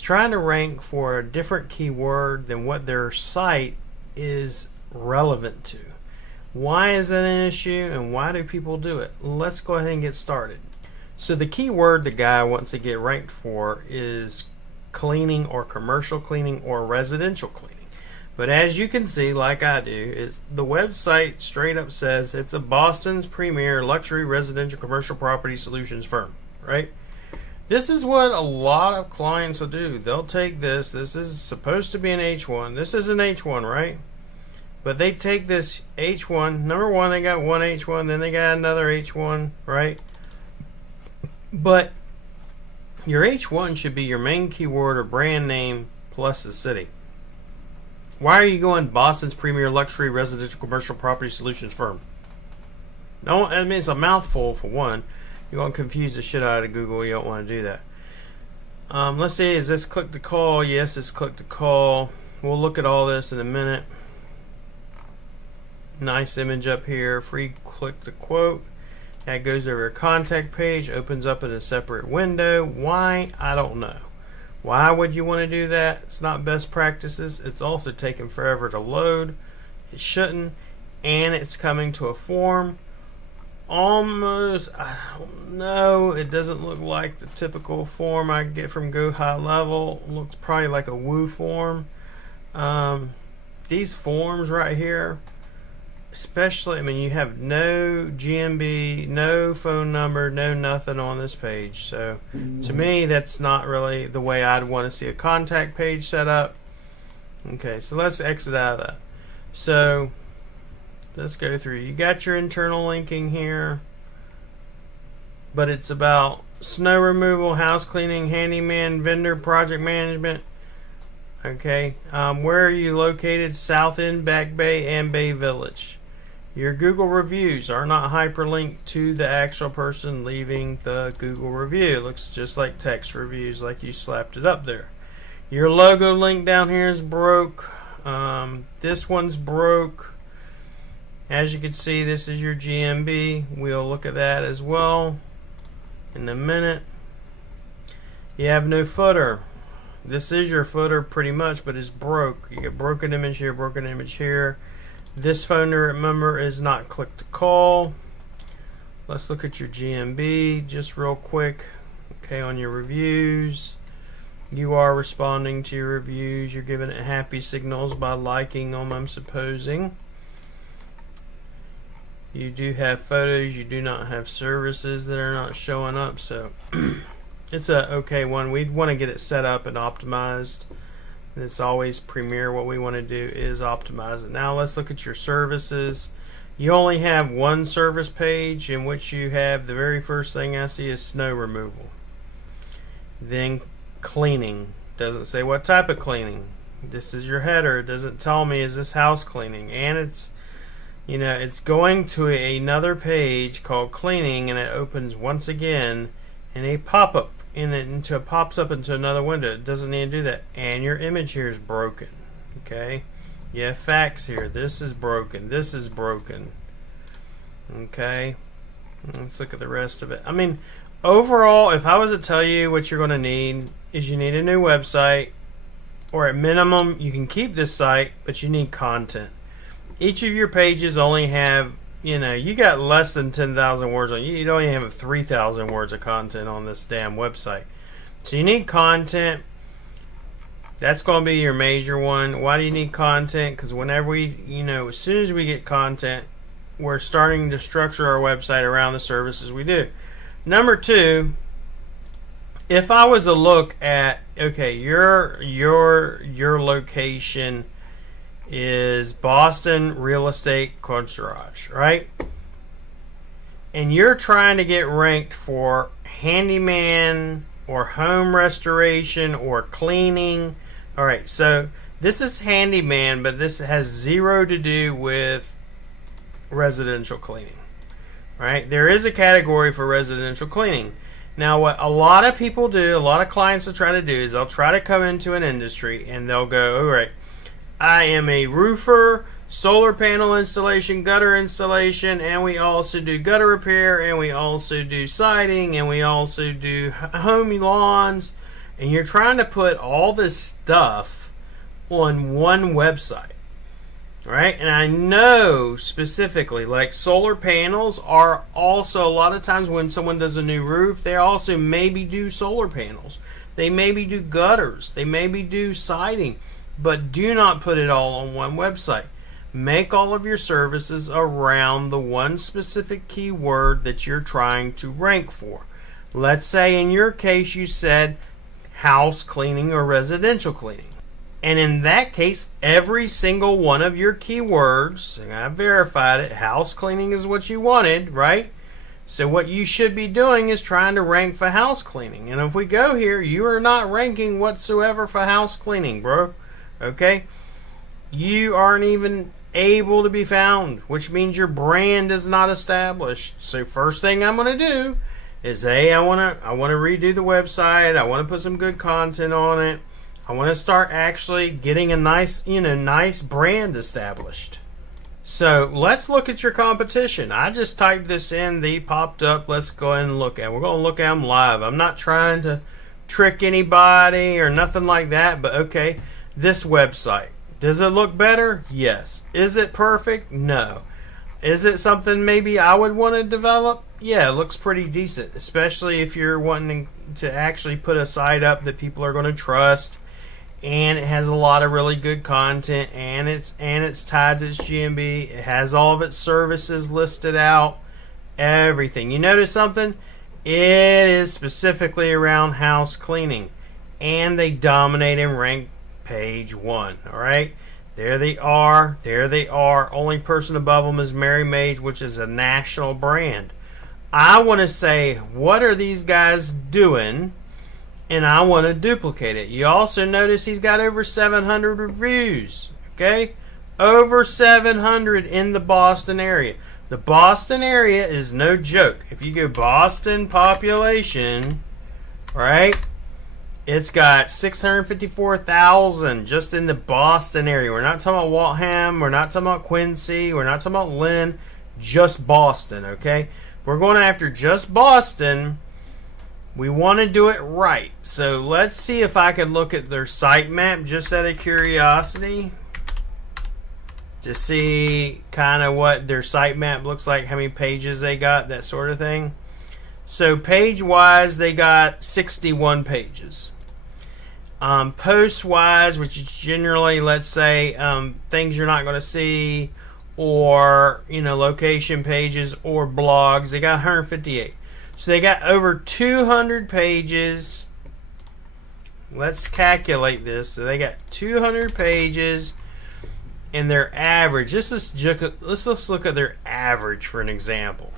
trying to rank for a different keyword than what their site is relevant to. Why is that an issue, and why do people do it? Let's go ahead and get started. So the keyword the guy wants to get ranked for is cleaning or commercial cleaning or residential cleaning. But as you can see, like I do, is the website straight up says it's a Boston's premier luxury residential commercial property solutions firm, right? This is what a lot of clients will do. They'll take this is supposed to be an H1. This is an H1, right? But they take this H1, number one, they got one H1, then they got another H1, right? But your H1 should be your main keyword or brand name plus the city. Why are you going Boston's premier luxury residential commercial property solutions firm? No, I mean, it's a mouthful for one. You're going to confuse the shit out of Google. You don't want to do that. Let's see, is this click to call? Yes, it's click to call. We'll look at all this in a minute. Nice image up here. Free click to quote. That goes over your contact page. Opens up in a separate window. Why? I don't know. Why would you want to do that? It's not best practices. It's also taking forever to load. It shouldn't. And it's coming to a form. Almost, I don't know, it doesn't look like the typical form I get from Go High Level. It looks probably like a Woo form. These forms right here, especially, I mean, you have no GMB, no phone number, no nothing on this page. So to me, that's not really the way I'd want to see a contact page set up. Okay, so let's exit out of that. So let's go through. You got your internal linking here, but it's about snow removal, house cleaning, handyman, vendor, project management. Okay, where are you located? South End, Back Bay, and Bay Village. Your Google reviews are not hyperlinked to the actual person leaving the Google review. It looks just like text reviews, like you slapped it up there. Your logo link down here is broke. This one's broke. As you can see, this is your GMB. We'll look at that as well in a minute. You have no footer. This is your footer pretty much, but it's broke. You get broken image here, broken image here. This phone number is not click to call. Let's look at your GMB just real quick. Okay, on your reviews, you are responding to your reviews. You're giving it happy signals by liking them, I'm supposing. You do have photos, you do not have services that are not showing up, so it's a okay one. We'd want to get it set up and optimized. It's always premier. What we want to do is optimize it. Now let's look at your services. You only have one service page in which you have the very first thing I see is snow removal. Then cleaning. Doesn't say what type of cleaning. This is your header. It doesn't tell me is this house cleaning, and it's going to another page called cleaning, and it opens once again in a pop-up pops up into another window. It doesn't need to do that. And your image here is broken. Okay, you have facts here. This is broken. This is broken. Okay, let's look at the rest of it. I mean, overall, if I was to tell you what you're going to need is you need a new website, or at minimum you can keep this site, but you need content. Each of your pages only have, you got less than 10,000 words on. You don't even have 3,000 words of content on this damn website. So you need content. That's going to be your major one. Why do you need content? Because whenever we, as soon as we get content, we're starting to structure our website around the services we do. Number two, if I was to look at, okay, your location is Boston Real Estate Concierge, right? And you're trying to get ranked for handyman or home restoration or cleaning. All right, so this is handyman, but this has zero to do with residential cleaning, right? There is a category for residential cleaning. Now, what a lot of people do, a lot of clients will try to do is they'll try to come into an industry and they'll go, all right, I am a roofer, solar panel installation, gutter installation, and we also do gutter repair, and we also do siding, and we also do home lawns, and you're trying to put all this stuff on one website, right? And I know specifically, like solar panels are also, a lot of times when someone does a new roof, they also maybe do solar panels. They maybe do gutters. They maybe do siding. But do not put it all on one website. Make all of your services around the one specific keyword that you're trying to rank for. Let's say in your case you said house cleaning or residential cleaning. And in that case, every single one of your keywords, and I verified it, house cleaning is what you wanted, right? So what you should be doing is trying to rank for house cleaning. And if we go here, you are not ranking whatsoever for house cleaning, bro. Okay? You aren't even able to be found, which means your brand is not established. So first thing I'm going to do is I want to redo the website. I want to put some good content on it. I want to start actually getting a nice brand established. So let's look at your competition. I just typed this in, they popped up. Let's go ahead and look at it. We're going to look at them live. I'm not trying to trick anybody or nothing like that, but okay, this website. Does it look better? Yes. Is it perfect? No. Is it something maybe I would want to develop? Yeah, it looks pretty decent, especially if you're wanting to actually put a site up that people are going to trust, and it has a lot of really good content, and it's tied to its GMB. It has all of its services listed out, everything. You notice something? It is specifically around house cleaning, and they dominate and rank page 1. All right, there they are. Only person above them is Mary Mage, which is a national brand. I want to say, what are these guys doing? And I want to duplicate it. You also notice he's got over 700 reviews. Okay, over 700 in the Boston area. The Boston area is no joke. If you go Boston population, right? It's got 654,000 just in the Boston area. We're not talking about Waltham. We're not talking about Quincy. We're not talking about Lynn. Just Boston, okay? If we're going after just Boston, we want to do it right. So let's see if I can look at their sitemap just out of curiosity to see kind of what their sitemap looks like, how many pages they got, that sort of thing. So page-wise, they got 61 pages. Post-wise, which is generally, let's say, things you're not going to see, or location pages or blogs, they got 158. So they got over 200 pages. Let's calculate this. So they got 200 pages, and their average. Let's just look at their average for an example.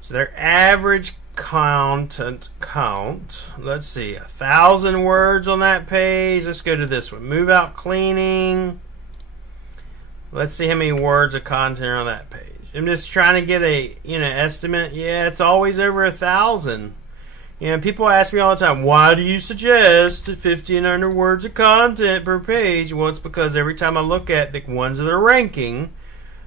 So their average content count, let's see, 1,000 words on that page. Let's go to this one, move out cleaning. Let's see how many words of content are on that page. I'm just trying to get a estimate. Yeah, it's always over 1,000. People ask me all the time, why do you suggest 1,500 words of content per page? Well, it's because every time I look at the ones that are ranking,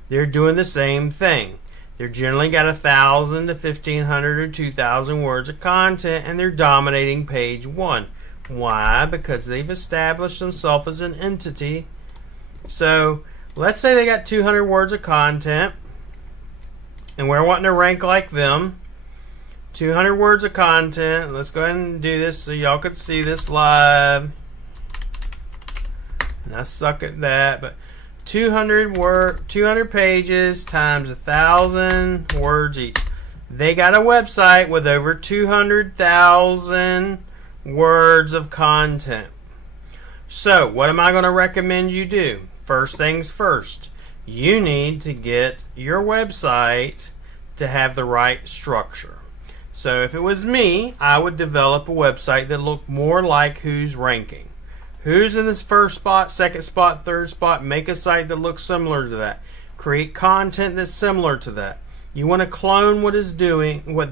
they're doing the same thing. They're generally got 1,000 to 1,500 or 2,000 words of content, and they're dominating page 1. Why? Because they've established themselves as an entity. So let's say they got 200 words of content, and we're wanting to rank like them. 200 words of content. Let's go ahead and do this so y'all could see this live. And I suck at that, but 200 pages times 1,000 words each. They got a website with over 200,000 words of content. So what am I going to recommend you do? First things first, you need to get your website to have the right structure. So if it was me, I would develop a website that looked more like who's ranking. Who's in this first spot, second spot, third spot? Make a site that looks similar to that. Create content that's similar to that. You want to clone what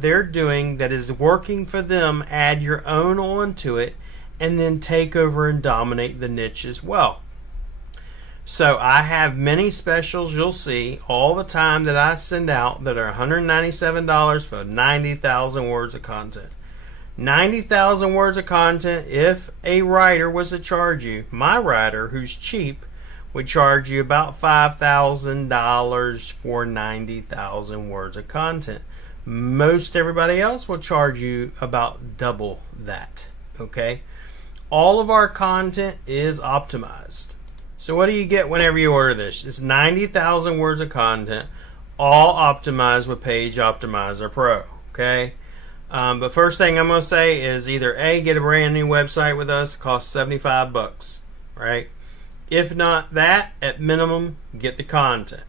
they're doing that is working for them, add your own onto it, and then take over and dominate the niche as well. So I have many specials you'll see all the time that I send out that are $197 for 90,000 words of content. 90,000 words of content. If a writer was to charge you, my writer, who's cheap, would charge you about $5,000 for 90,000 words of content. Most everybody else will charge you about double that. Okay? All of our content is optimized. So what do you get whenever you order this? It's 90,000 words of content, all optimized with Page Optimizer Pro. Okay? But first thing I'm going to say is either A, get a brand new website with us, it costs $75, right? If not that, at minimum, get the content.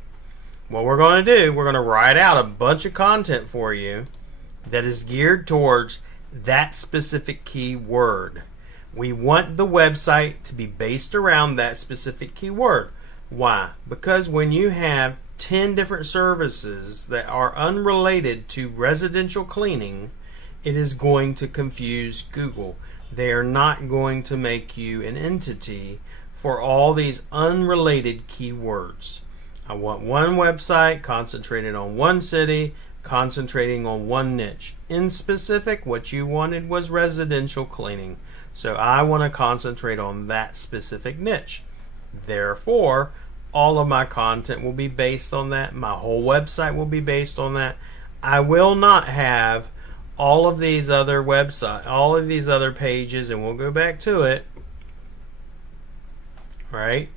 What we're going to do, we're going to write out a bunch of content for you that is geared towards that specific keyword. We want the website to be based around that specific keyword. Why? Because when you have 10 different services that are unrelated to residential cleaning, it is going to confuse Google. They are not going to make you an entity for all these unrelated keywords. I want one website concentrated on one city, concentrating on one niche. In specific, what you wanted was residential cleaning. So I want to concentrate on that specific niche. Therefore, all of my content will be based on that. My whole website will be based on that. I will not have all of these other websites, all of these other pages, and we'll go back to it, right,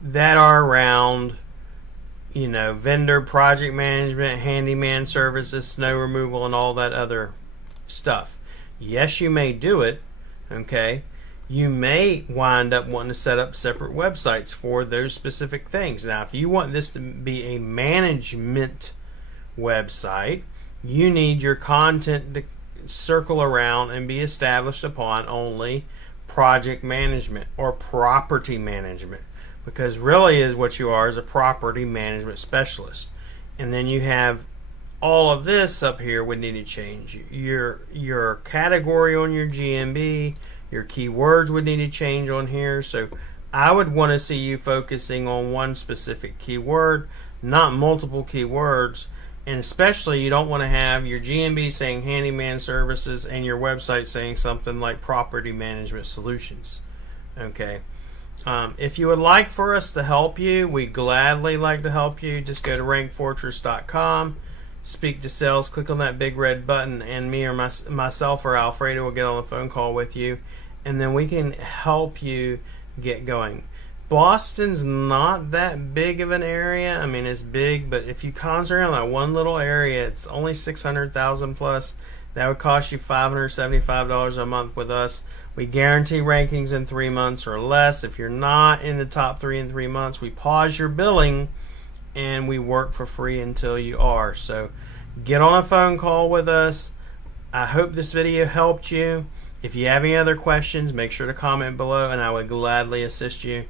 that are around, vendor, project management, handyman services, snow removal, and all that other stuff. Yes, you may do it, okay? You may wind up wanting to set up separate websites for those specific things. Now, if you want this to be a management website, you need your content to circle around and be established upon only project management or property management, because really is what you are, is a property management specialist. And then you have all of this up here would need to change. Your category on your GMB, your keywords would need to change on here. So I would want to see you focusing on one specific keyword, not multiple keywords. And especially, you don't want to have your GMB saying handyman services and your website saying something like property management solutions. Okay. If you would like for us to help you, we gladly like to help you. Just go to rankfortress.com, speak to sales, click on that big red button, and me or myself or Alfredo will get on the phone call with you, and then we can help you get going. Boston's not that big of an area. I mean, it's big, but if you concentrate on that one little area, it's only 600,000 plus. That would cost you $575 a month with us. We guarantee rankings in 3 months or less. If you're not in the top 3 in 3 months, we pause your billing and we work for free until you are. So get on a phone call with us. I hope this video helped you. If you have any other questions, make sure to comment below and I would gladly assist you.